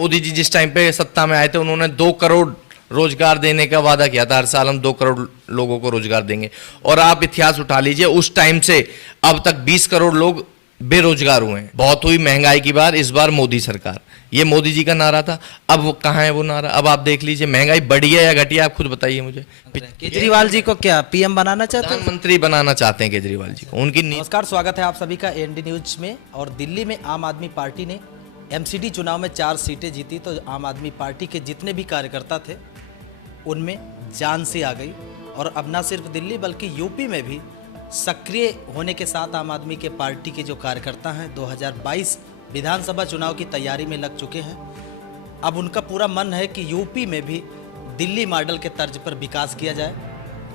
मोदी जी जिस टाइम पे सत्ता में आए थे उन्होंने 2 करोड़ रोजगार देने का वादा किया था। हर साल हम 2 करोड़ लोगों को रोजगार देंगे। और आप इतिहास उठा लीजिए, उस टाइम से अब तक 20 करोड़ लोग बेरोजगार हुए हैं। बहुत हुई महंगाई की बार, इस बार मोदी सरकार, ये मोदी जी का नारा था। अब वो कहाँ है वो नारा? अब आप देख लीजिए, महंगाई बढ़ी है या घटी है, आप खुद बताइए मुझे। केजरीवाल जी को क्या पीएम बनाना चाहते हैं? प्रधानमंत्री बनाना चाहते हैं केजरीवाल जी को। उनकी नमस्कार, स्वागत है आप सभी का एएनडी न्यूज में। और दिल्ली में आम आदमी पार्टी ने एमसीडी चुनाव में 4 सीटें जीती, तो आम आदमी पार्टी के जितने भी कार्यकर्ता थे उनमें जान सी आ गई। और अब ना सिर्फ दिल्ली बल्कि यूपी में भी सक्रिय होने के साथ आम आदमी के पार्टी के जो कार्यकर्ता हैं 2022 विधानसभा चुनाव की तैयारी में लग चुके हैं। अब उनका पूरा मन है कि यूपी में भी दिल्ली मॉडल के तर्ज पर विकास किया जाए।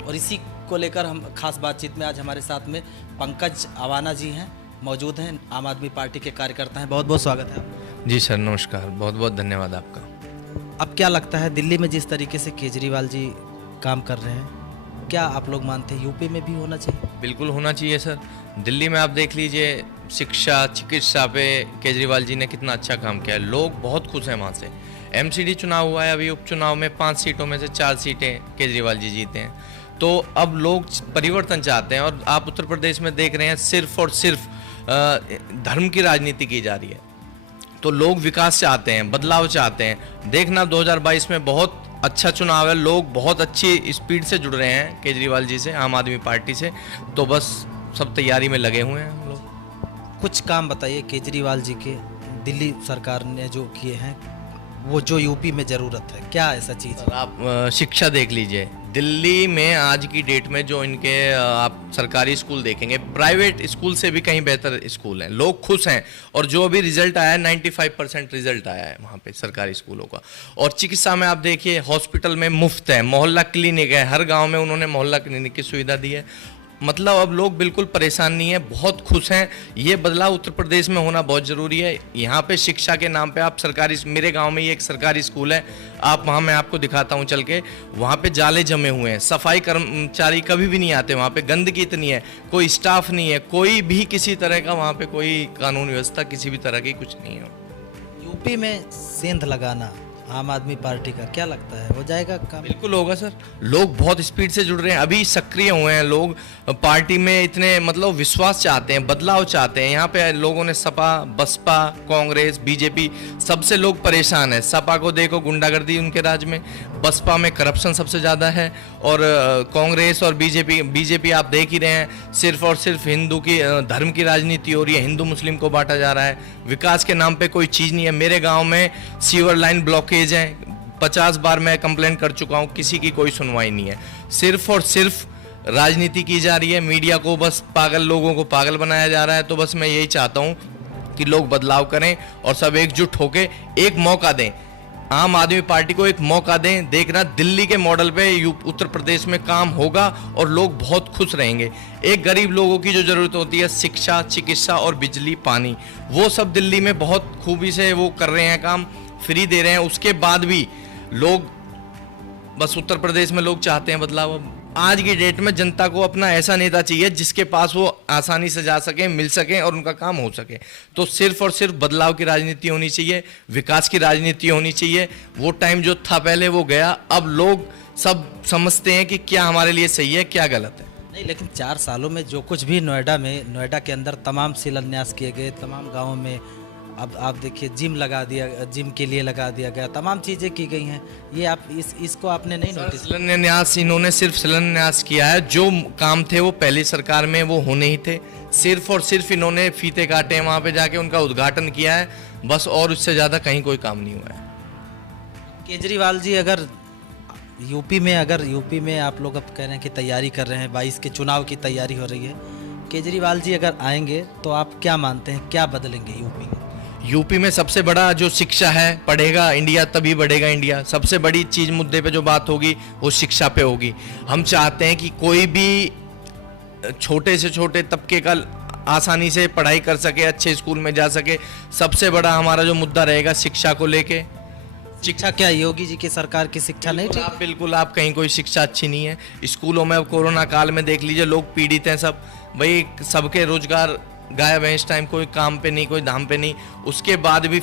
और इसी को लेकर हम खास बातचीत में आज हमारे साथ में पंकज अवाना जी हैं, मौजूद हैं, आम आदमी पार्टी के कार्यकर्ता हैं। बहुत बहुत स्वागत है आपका। जी सर, नमस्कार, बहुत बहुत धन्यवाद आपका। अब क्या लगता है, दिल्ली में जिस तरीके से केजरीवाल जी काम कर रहे हैं, क्या आप लोग मानते हैं यूपी में भी होना चाहिए? बिल्कुल होना चाहिए सर। दिल्ली में आप देख लीजिए, शिक्षा, चिकित्सा पे केजरीवाल जी ने कितना अच्छा काम किया है। लोग बहुत खुश हैं वहाँ से। एमसीडी चुनाव हुआ है, अभी उपचुनाव में 5 सीटों में से 4 सीटें केजरीवाल जी जीते हैं। तो अब लोग परिवर्तन चाहते हैं। और आप उत्तर प्रदेश में देख रहे हैं, सिर्फ और सिर्फ धर्म की राजनीति की जा रही है। तो लोग विकास चाहते हैं, बदलाव चाहते हैं। देखना 2022 में बहुत अच्छा चुनाव है। लोग बहुत अच्छी स्पीड से जुड़ रहे हैं केजरीवाल जी से, आम आदमी पार्टी से। तो बस सब तैयारी में लगे हुए हैं हम लोग। कुछ काम बताइए केजरीवाल जी के, दिल्ली सरकार ने जो किए हैं, वो जो यूपी में ज़रूरत है, क्या ऐसा चीज़ है? आप शिक्षा देख लीजिए, दिल्ली में आज की डेट में जो इनके आप सरकारी स्कूल देखेंगे, प्राइवेट स्कूल से भी कहीं बेहतर स्कूल हैं। लोग खुश हैं। और जो अभी रिजल्ट आया है, 95% रिजल्ट आया है वहाँ पे सरकारी स्कूलों का। और चिकित्सा में आप देखिए, हॉस्पिटल में मुफ्त है, मोहल्ला क्लिनिक है, हर गाँव में उन्होंने मोहल्ला क्लिनिक की सुविधा दी है। मतलब अब लोग बिल्कुल परेशान नहीं है, बहुत खुश हैं। ये बदलाव उत्तर प्रदेश में होना बहुत ज़रूरी है। यहाँ पे शिक्षा के नाम पे आप सरकारी, मेरे गांव में ही एक सरकारी स्कूल है, आप वहाँ मैं आपको दिखाता हूँ चल के, वहाँ पे जाले जमे हुए हैं। सफाई कर्मचारी कभी भी नहीं आते वहाँ पे, गंदगी इतनी है, कोई स्टाफ नहीं है, कोई भी किसी तरह का वहाँ पे कोई कानून व्यवस्था किसी भी तरह की कुछ नहीं है। यूपी में सेंध लगाना आम आदमी पार्टी का, क्या लगता है हो जाएगा काम? बिल्कुल होगा सर। लोग बहुत स्पीड से जुड़ रहे हैं, अभी सक्रिय हुए हैं लोग पार्टी में। इतने मतलब विश्वास चाहते हैं, बदलाव चाहते हैं। यहाँ पे लोगों ने सपा, बसपा, कांग्रेस, बीजेपी, सबसे लोग परेशान हैं। सपा को देखो, गुंडागर्दी उनके राज में, बसपा में करप्शन सबसे ज़्यादा है, और कांग्रेस और बीजेपी आप देख ही रहे हैं, सिर्फ और सिर्फ हिंदू की धर्म की राजनीति हो रही है। हिंदू मुस्लिम को बांटा जा रहा है। विकास के नाम पे कोई चीज़ नहीं है। मेरे गाँव में सीवर लाइन ब्लॉकेज है, 50 बार मैं कंप्लेंट कर चुका हूँ, किसी की कोई सुनवाई नहीं है। सिर्फ और सिर्फ राजनीति की जा रही है। मीडिया को बस पागल, लोगों को पागल बनाया जा रहा है। तो बस मैं यही चाहता हूँ कि लोग बदलाव करें और सब एकजुट होकर एक मौका दें, आम आदमी पार्टी को एक मौका दें। देखना, दिल्ली के मॉडल पे उत्तर प्रदेश में काम होगा और लोग बहुत खुश रहेंगे। एक गरीब लोगों की जो ज़रूरत होती है, शिक्षा, चिकित्सा और बिजली, पानी, वो सब दिल्ली में बहुत खूबी से वो कर रहे हैं, काम फ्री दे रहे हैं। उसके बाद भी लोग, बस उत्तर प्रदेश में लोग चाहते हैं बदलाव। आज की डेट में जनता को अपना ऐसा नेता चाहिए जिसके पास वो आसानी से जा सके, मिल सके और उनका काम हो सके। तो सिर्फ और सिर्फ बदलाव की राजनीति होनी चाहिए, विकास की राजनीति होनी चाहिए। वो टाइम जो था पहले वो गया। अब लोग सब समझते हैं कि क्या हमारे लिए सही है, क्या गलत है। नहीं, लेकिन 4 सालों में जो कुछ भी नोएडा के अंदर तमाम शिलान्यास किए गए, तमाम गाँवों में अब आप देखिए जिम के लिए लगा दिया गया, तमाम चीज़ें की गई हैं। ये आप इसको आपने नहीं नोटिस? शिलान्यास इन्होंने सिर्फ शिलान्यास किया है। जो काम थे वो पहली सरकार में वो होने ही थे। सिर्फ और सिर्फ इन्होंने फीते काटे हैं, वहाँ पे जाके उनका उद्घाटन किया है बस, और उससे ज़्यादा कहीं कोई काम नहीं हुआ है। केजरीवाल जी अगर यूपी में आप लोग अब कह रहे हैं कि तैयारी कर रहे हैं, 22 के चुनाव की तैयारी हो रही है, केजरीवाल जी अगर आएंगे तो आप क्या मानते हैं, क्या बदलेंगे यूपी में? यूपी में सबसे बड़ा जो शिक्षा है, पढ़ेगा इंडिया तभी बढ़ेगा इंडिया। सबसे बड़ी चीज़, मुद्दे पे जो बात होगी वो शिक्षा पे होगी। हम चाहते हैं कि कोई भी छोटे से छोटे तबके का आसानी से पढ़ाई कर सके, अच्छे स्कूल में जा सके। सबसे बड़ा हमारा जो मुद्दा रहेगा शिक्षा को लेके। शिक्षा क्या योगी जी की सरकार की शिक्षा नहीं ठीक? बिल्कुल आप कहीं कोई शिक्षा अच्छी नहीं है। स्कूलों में अब कोरोना काल में देख लीजिए, लोग पीड़ित हैं सब। भाई सबके रोजगार गायब हैं इस टाइम, कोई काम पे नहीं, कोई धाम पे नहीं। उसके बाद भी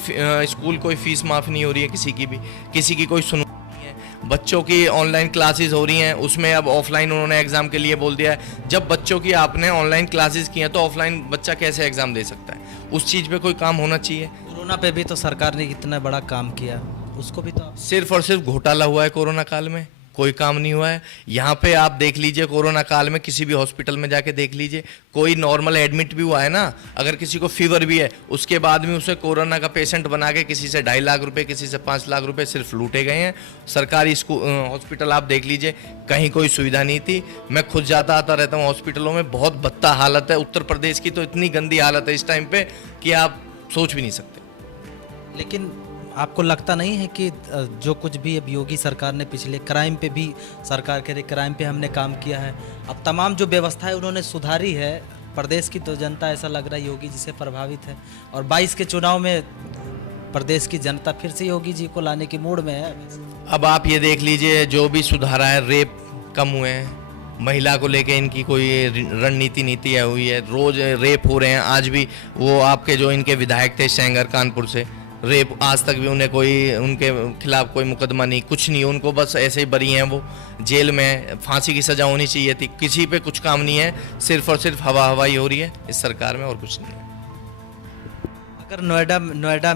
स्कूल कोई फीस माफ़ नहीं हो रही है किसी की भी, किसी की कोई सुनवाई नहीं है। बच्चों की ऑनलाइन क्लासेस हो रही हैं, उसमें अब ऑफलाइन उन्होंने एग्ज़ाम के लिए बोल दिया है। जब बच्चों की आपने ऑनलाइन क्लासेस की हैं तो ऑफलाइन बच्चा कैसे एग्ज़ाम दे सकता है? उस चीज़ पे कोई काम होना चाहिए। कोरोना पे भी तो सरकार ने इतना बड़ा काम किया, उसको भी तो सिर्फ और सिर्फ घोटाला हुआ है कोरोना काल में, कोई काम नहीं हुआ है। यहाँ पे आप देख लीजिए, कोरोना काल में किसी भी हॉस्पिटल में जाके देख लीजिए, कोई नॉर्मल एडमिट भी हुआ है ना, अगर किसी को फीवर भी है, उसके बाद में उसे कोरोना का पेशेंट बना के किसी से 2.5 लाख रुपए, किसी से 5 लाख रुपए सिर्फ लूटे गए हैं। सरकारी हॉस्पिटल आप देख लीजिए, कहीं कोई सुविधा नहीं थी। मैं खुद जाता आता रहता हूँ हॉस्पिटलों में, बहुत बदतर हालत है। उत्तर प्रदेश की तो इतनी गंदी हालत है इस टाइम पे कि आप सोच भी नहीं सकते। लेकिन आपको लगता नहीं है कि जो कुछ भी अब योगी सरकार ने पिछले क्राइम पे भी सरकार कह रही क्राइम पे हमने काम किया है, अब तमाम जो व्यवस्था है उन्होंने सुधारी है, प्रदेश की तो जनता ऐसा लग रहा है योगी जी से प्रभावित है, और 22 के चुनाव में प्रदेश की जनता फिर से योगी जी को लाने की मूड में है। अब आप ये देख लीजिए, जो भी सुधारा है, रेप कम हुए हैं, महिला को लेके इनकी कोई रणनीति नीति हुई है, रोज रेप हो रहे हैं। आज भी वो आपके जो इनके विधायक थे सेंगर कानपुर से, रेप आज तक भी उन्हें कोई, उनके खिलाफ कोई मुकदमा नहीं, कुछ नहीं, उनको बस ऐसे ही बरी हैं, वो जेल में, फांसी की सज़ा होनी चाहिए थी। किसी पे कुछ काम नहीं है, सिर्फ और सिर्फ हवा हवाई हो रही है इस सरकार में, और कुछ नहीं है। अगर नोएडा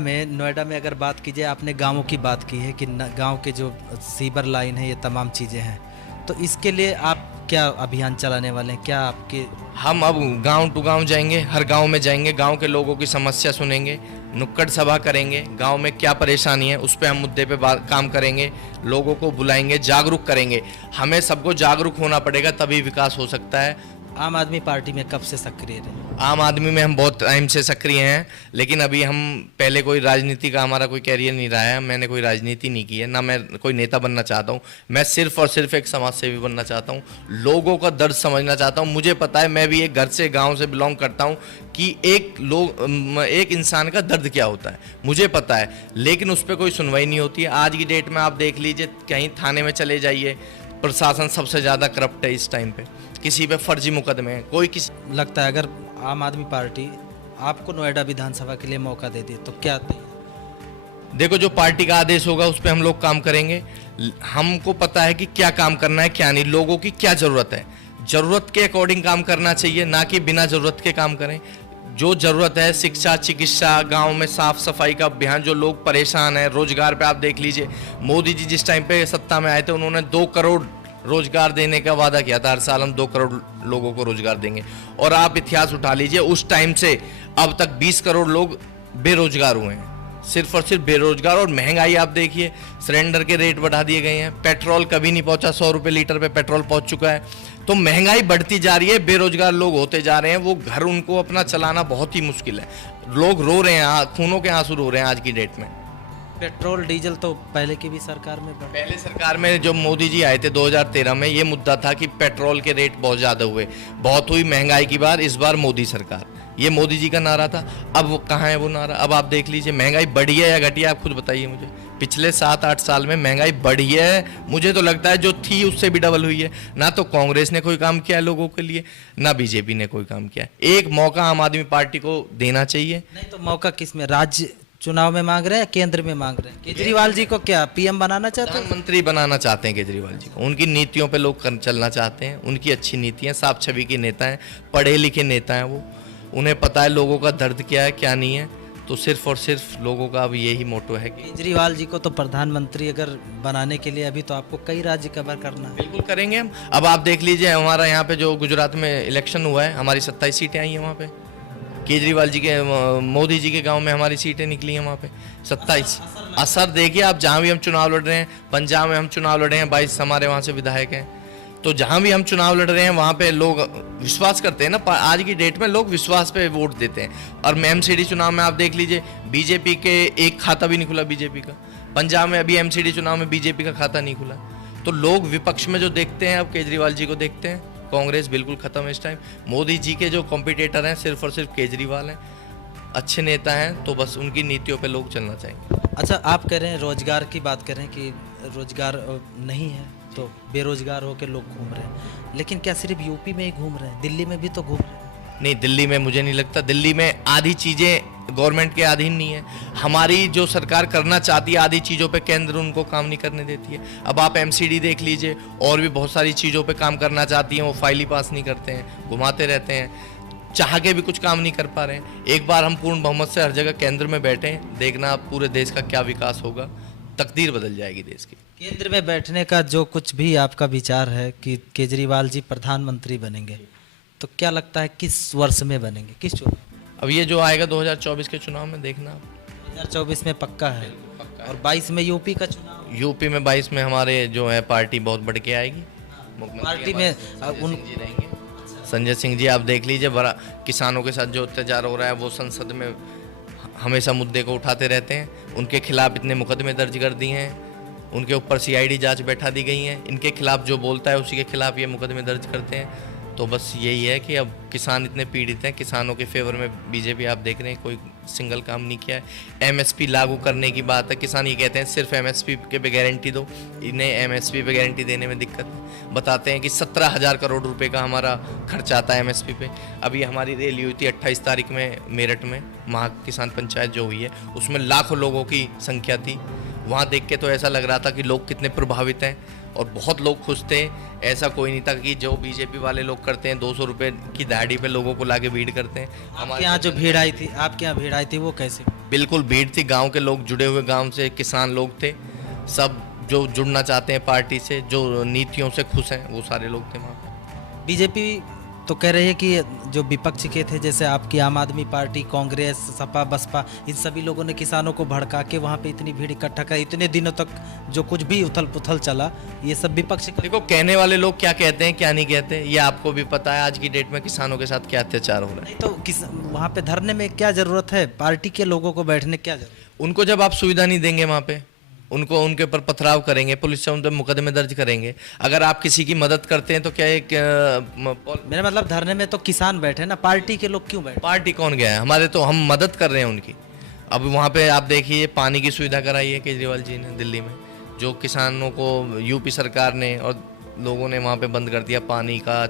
में अगर बात कीजिए, आपने गाँवों की बात की है कि गाँव के जो सीवर लाइन है, ये तमाम चीज़ें हैं, तो इसके लिए आप क्या अभियान चलाने वाले हैं? क्या आपके हम अब गांव टू गांव जाएंगे, हर गांव में जाएंगे, गांव के लोगों की समस्या सुनेंगे, नुक्कड़ सभा करेंगे, गांव में क्या परेशानी है उस पे हम मुद्दे पे काम करेंगे, लोगों को बुलाएंगे, जागरूक करेंगे। हमें सबको जागरूक होना पड़ेगा, तभी विकास हो सकता है। आम आदमी पार्टी में कब से सक्रिय रहे? आम आदमी में हम बहुत टाइम से सक्रिय हैं, लेकिन अभी हम पहले कोई राजनीति का हमारा कोई कैरियर नहीं रहा है। मैंने कोई राजनीति नहीं की है, ना मैं कोई नेता बनना चाहता हूँ। मैं सिर्फ और सिर्फ एक समाज सेवी बनना चाहता हूँ, लोगों का दर्द समझना चाहता हूँ। मुझे पता है, मैं भी एक घर से, गांव से बिलोंग करता हूँ कि एक इंसान का दर्द क्या होता है, मुझे पता है, लेकिन उस पर कोई सुनवाई नहीं होती है। आज की डेट में आप देख लीजिए, कहीं थाने में चले जाइए, प्रशासन सबसे ज़्यादा करप्ट है इस टाइम पे, किसी पे फर्जी मुकदमे हैं, कोई किसी। लगता है अगर आम आदमी पार्टी आपको नोएडा विधानसभा के लिए मौका दे दे तो क्या? देखो, जो पार्टी का आदेश होगा उस पर हम लोग काम करेंगे। हमको पता है कि क्या काम करना है, क्या नहीं, लोगों की क्या ज़रूरत है, ज़रूरत के अकॉर्डिंग काम करना चाहिए, ना कि बिना ज़रूरत के काम करें। जो ज़रूरत है, शिक्षा, चिकित्सा, गांव में साफ सफाई का अभियान, जो लोग परेशान हैं, रोजगार पे आप देख लीजिए, मोदी जी जिस टाइम पे सत्ता में आए थे, उन्होंने 2 करोड़ रोजगार देने का वादा किया था, हर साल हम 2 करोड़ लोगों को रोजगार देंगे। और आप इतिहास उठा लीजिए, उस टाइम से अब तक 20 करोड़ लोग बेरोजगार हुए हैं, सिर्फ और सिर्फ बेरोजगार। और महंगाई आप देखिए, सिलेंडर के रेट बढ़ा दिए गए हैं, पेट्रोल कभी नहीं पहुंचा, 100 रुपये लीटर पे पेट्रोल पहुंच चुका है। तो महंगाई बढ़ती जा रही है, बेरोजगार लोग होते जा रहे हैं, वो घर उनको अपना चलाना बहुत ही मुश्किल है, लोग रो रहे हैं, खूनों के आंसू रो रहे हैं आज की डेट में। पेट्रोल डीजल तो पहले की भी सरकार में, पहले सरकार में जो मोदी जी आए थे 2013 में, ये मुद्दा था कि पेट्रोल के रेट बहुत ज़्यादा हुए, बहुत हुई महंगाई की बार, इस बार मोदी सरकार, ये मोदी जी का नारा था। अब वो कहाँ है वो नारा? अब आप देख लीजिए, महंगाई बढ़ी है या घटी है, आप खुद बताइए मुझे। पिछले 7-8 साल में महंगाई बढ़ी है, मुझे तो लगता है जो थी उससे भी डबल हुई है। ना तो कांग्रेस ने कोई काम किया है लोगों के लिए, ना बीजेपी ने कोई काम किया है। एक मौका आम आदमी पार्टी को देना चाहिए। नहीं तो मौका किस में? राज्य चुनाव में मांग रहे हैं, केंद्र में मांग रहे हैं? केजरीवाल जी को क्या पीएम बनाना चाहते हैं? प्रधानमंत्री बनाना चाहते हैं केजरीवाल जी को। उनकी नीतियों पे लोग चलना चाहते हैं, उनकी अच्छी नीतियां, साफ छवि के नेता हैं, पढ़े लिखे नेता हैं वो, उन्हें पता है लोगों का दर्द क्या है क्या नहीं है। तो सिर्फ और सिर्फ लोगों का अब यही मोटो है कि केजरीवाल जी को तो प्रधानमंत्री अगर बनाने के लिए अभी तो आपको कई राज्य कवर करना है। बिल्कुल करेंगे हम। अब आप देख लीजिए, हमारा यहाँ पे जो गुजरात में इलेक्शन हुआ है, हमारी 27 सीटें आई हैं वहाँ पे। केजरीवाल जी के, मोदी जी के गांव में हमारी सीटें निकली हैं वहाँ पे 27। असर देखिए आप, जहाँ भी हम चुनाव लड़ रहे हैं, पंजाब में हम चुनाव लड़े हैं, 22 हमारे वहाँ से विधायक हैं, तो जहाँ भी हम चुनाव लड़ रहे हैं वहाँ पे लोग विश्वास करते हैं ना। आज की डेट में लोग विश्वास पे वोट देते हैं। और एमसीडी चुनाव में आप देख लीजिए, बीजेपी के एक खाता भी नहीं खुला बीजेपी का। पंजाब में अभी एमसीडी चुनाव में बीजेपी का खाता नहीं खुला। तो लोग विपक्ष में जो देखते हैं, अब केजरीवाल जी को देखते हैं। कांग्रेस बिल्कुल खत्म है इस टाइम। मोदी जी के जो कॉम्पिटिटर हैं सिर्फ और सिर्फ केजरीवाल हैं। अच्छे नेता हैं, तो बस उनकी नीतियों पे लोग चलना चाहेंगे। अच्छा, आप कह रहे हैं रोजगार की बात कर रहे हैं कि रोजगार नहीं है तो बेरोजगार होकर लोग घूम रहे हैं, लेकिन क्या सिर्फ यूपी में ही घूम रहे हैं? दिल्ली में भी तो घूम रहे हैं। नहीं, दिल्ली में मुझे नहीं लगता। दिल्ली में आधी चीज़ें गवर्नमेंट के अधीन नहीं है। हमारी जो सरकार करना चाहती है आधी चीज़ों पे केंद्र उनको काम नहीं करने देती है। अब आप एमसीडी देख लीजिए, और भी बहुत सारी चीज़ों पे काम करना चाहती हैं, वो फाइल ही पास नहीं करते हैं, घुमाते रहते हैं, चाह के भी कुछ काम नहीं कर पा रहे हैं। एक बार हम पूर्ण बहुमत से हर जगह केंद्र में बैठे हैं, देखना आप पूरे देश का क्या विकास होगा, तकदीर बदल जाएगी देश की। केंद्र में बैठने का जो कुछ भी आपका विचार है कि केजरीवाल जी प्रधानमंत्री बनेंगे, तो क्या लगता है किस वर्ष में बनेंगे, किस चुनाव? अब ये जो आएगा 2024 के चुनाव में देखना आप। 2024 में पक्का है। और 22 में यूपी का चुनाव। यूपी में 22 में हमारे जो है पार्टी बहुत बढ़ के आएगी। पार्टी में उन जी रहेंगे, संजय सिंह जी। आप देख लीजिए, बड़ा किसानों के साथ जो अत्याचार हो रहा है वो संसद में हमेशा मुद्दे को उठाते रहते हैं। उनके खिलाफ इतने मुकदमे दर्ज कर दिए हैं, उनके ऊपर सीआईडी जांच बैठा दी गई है। इनके खिलाफ जो बोलता है उसी के खिलाफ ये मुकदमे दर्ज करते हैं। तो बस यही है कि अब किसान इतने पीड़ित हैं, किसानों के फेवर में बीजेपी आप देख रहे हैं कोई सिंगल काम नहीं किया है। एमएसपी लागू करने की बात है, किसान ये कहते हैं सिर्फ एमएसपी के पे गारंटी दो, इन्हें एमएसपी पे गारंटी देने में दिक्कत है। बताते हैं कि 17,000 करोड़ रुपए का हमारा खर्च आता है एमएसपी पे। अभी हमारी रैली हुई थी 28 तारीख में मेरठ में, महा किसान पंचायत जो हुई है उसमें लाखों लोगों की संख्या थी। वहाँ देख के तो ऐसा लग रहा था कि लोग कितने प्रभावित हैं, और बहुत लोग खुश थे। ऐसा कोई नहीं था कि जो बीजेपी वाले लोग करते हैं 200 रुपये की दाढ़ी पे लोगों को लाके भीड़ करते हैं। हमारे यहाँ जो भीड़ आई थी, आपके यहाँ भीड़ आई थी वो कैसे? बिल्कुल भीड़ थी, गांव के लोग जुड़े हुए, गांव से किसान लोग थे, सब जो जुड़ना चाहते हैं पार्टी से, जो नीतियों से खुश हैं, वो सारे लोग थे वहाँ पर। बीजेपी तो कह रही है कि जो विपक्ष के थे, जैसे आपकी आम आदमी पार्टी, कांग्रेस, सपा, बसपा, इन सभी लोगों ने किसानों को भड़का के वहाँ पे इतनी भीड़ इकट्ठा कर, इतने दिनों तक जो कुछ भी उथल पुथल चला, ये सब विपक्ष का। देखो, कहने वाले लोग क्या कहते हैं क्या नहीं कहते, ये आपको भी पता है आज की डेट में किसानों के साथ क्या अत्याचार हो रहा है। नहीं तो वहाँ पे धरने में क्या जरूरत है? पार्टी के लोगों को बैठने क्या जरूरत? उनको जब आप सुविधा नहीं देंगे वहाँ पे, उनको उनके ऊपर पथराव करेंगे, पुलिस से उन पर मुकदमे दर्ज करेंगे। अगर आप किसी की मदद करते हैं तो क्या एक मेरा मतलब धरने में तो किसान बैठे ना, पार्टी के लोग क्यों बैठे? पार्टी कौन गया है हमारे, तो हम मदद कर रहे हैं उनकी। अब वहाँ पे आप देखिए पानी की सुविधा कराई है केजरीवाल जी ने दिल्ली में, जो किसानों को यूपी सरकार ने और लोगों ने वहाँ पे बंद कर दिया पानी का,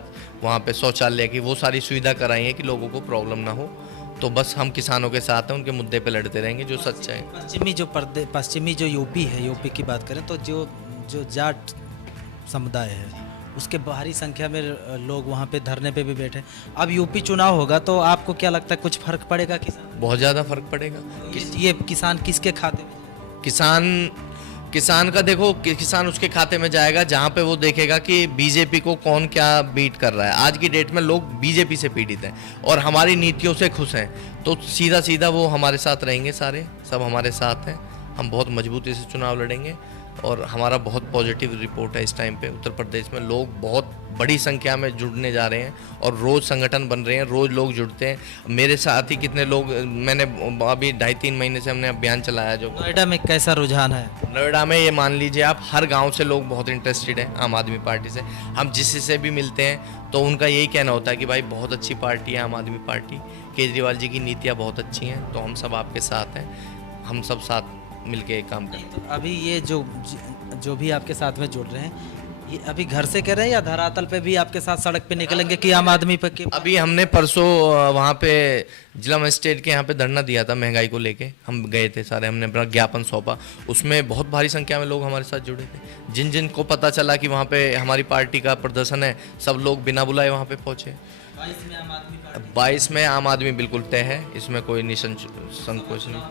वहाँ पे शौचालय की, वो सारी सुविधा कराई है कि लोगों को प्रॉब्लम ना हो। तो बस हम किसानों के साथ हैं, उनके मुद्दे पे लड़ते रहेंगे जो सच्चा है। पश्चिमी जो यूपी है, यूपी की बात करें तो जो जो जाट समुदाय है, उसके भारी संख्या में लोग वहाँ पे धरने पे भी बैठे। अब यूपी चुनाव होगा तो आपको क्या लगता है कुछ फर्क पड़ेगा? किसान बहुत ज़्यादा फर्क पड़ेगा। ये किसान किसके खाते में? किसान का देखो, किसान उसके खाते में जाएगा जहाँ पे वो देखेगा कि बीजेपी को कौन क्या बीट कर रहा है। आज की डेट में लोग बीजेपी से पीड़ित हैं और हमारी नीतियों से खुश हैं, तो सीधा सीधा वो हमारे साथ रहेंगे, सारे सब हमारे साथ हैं। हम बहुत मजबूती से चुनाव लड़ेंगे और हमारा बहुत पॉजिटिव रिपोर्ट है। इस टाइम पे उत्तर प्रदेश में लोग बहुत बड़ी संख्या में जुड़ने जा रहे हैं और रोज़ संगठन बन रहे हैं, रोज़ लोग जुड़ते हैं। मेरे साथ ही कितने लोग, मैंने अभी 2.5-3 महीने से हमने अभियान चलाया। जो नोएडा में कैसा रुझान है? नोएडा में ये मान लीजिए आप, हर गांव से लोग बहुत इंटरेस्टेड हैं आम आदमी पार्टी से। हम जिससे भी मिलते हैं तो उनका यही कहना होता है कि भाई बहुत अच्छी पार्टी है आम आदमी पार्टी, केजरीवाल जी की नीतियाँ बहुत अच्छी हैं, तो हम सब आपके साथ हैं, हम सब साथ मिलके काम करें। तो अभी ये जो भी आपके साथ में जुड़ रहे हैं, ये अभी घर से कह रहे हैं या धरातल पे भी आपके साथ सड़क पे निकलेंगे कि आम आदमी पे? अभी हमने परसों वहाँ पे जिला मजिस्ट्रेट के यहाँ पे धरना दिया था, महंगाई को लेके हम गए थे सारे, हमने अपना ज्ञापन सौंपा। उसमें बहुत भारी संख्या में लोग हमारे साथ जुड़े थे। जिन जिन को पता चला कि वहाँ पे हमारी पार्टी का प्रदर्शन है, सब लोग बिना बुलाए वहाँ पे पहुँचे। 22 में आम आदमी बिल्कुल तय है, इसमें कोई निसंकोच नहीं।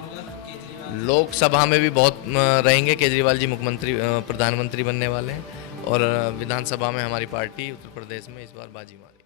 लोकसभा में भी बहुत रहेंगे, केजरीवाल जी मुख्यमंत्री प्रधानमंत्री बनने वाले हैं, और विधानसभा में हमारी पार्टी उत्तर प्रदेश में इस बार बाजी मारी।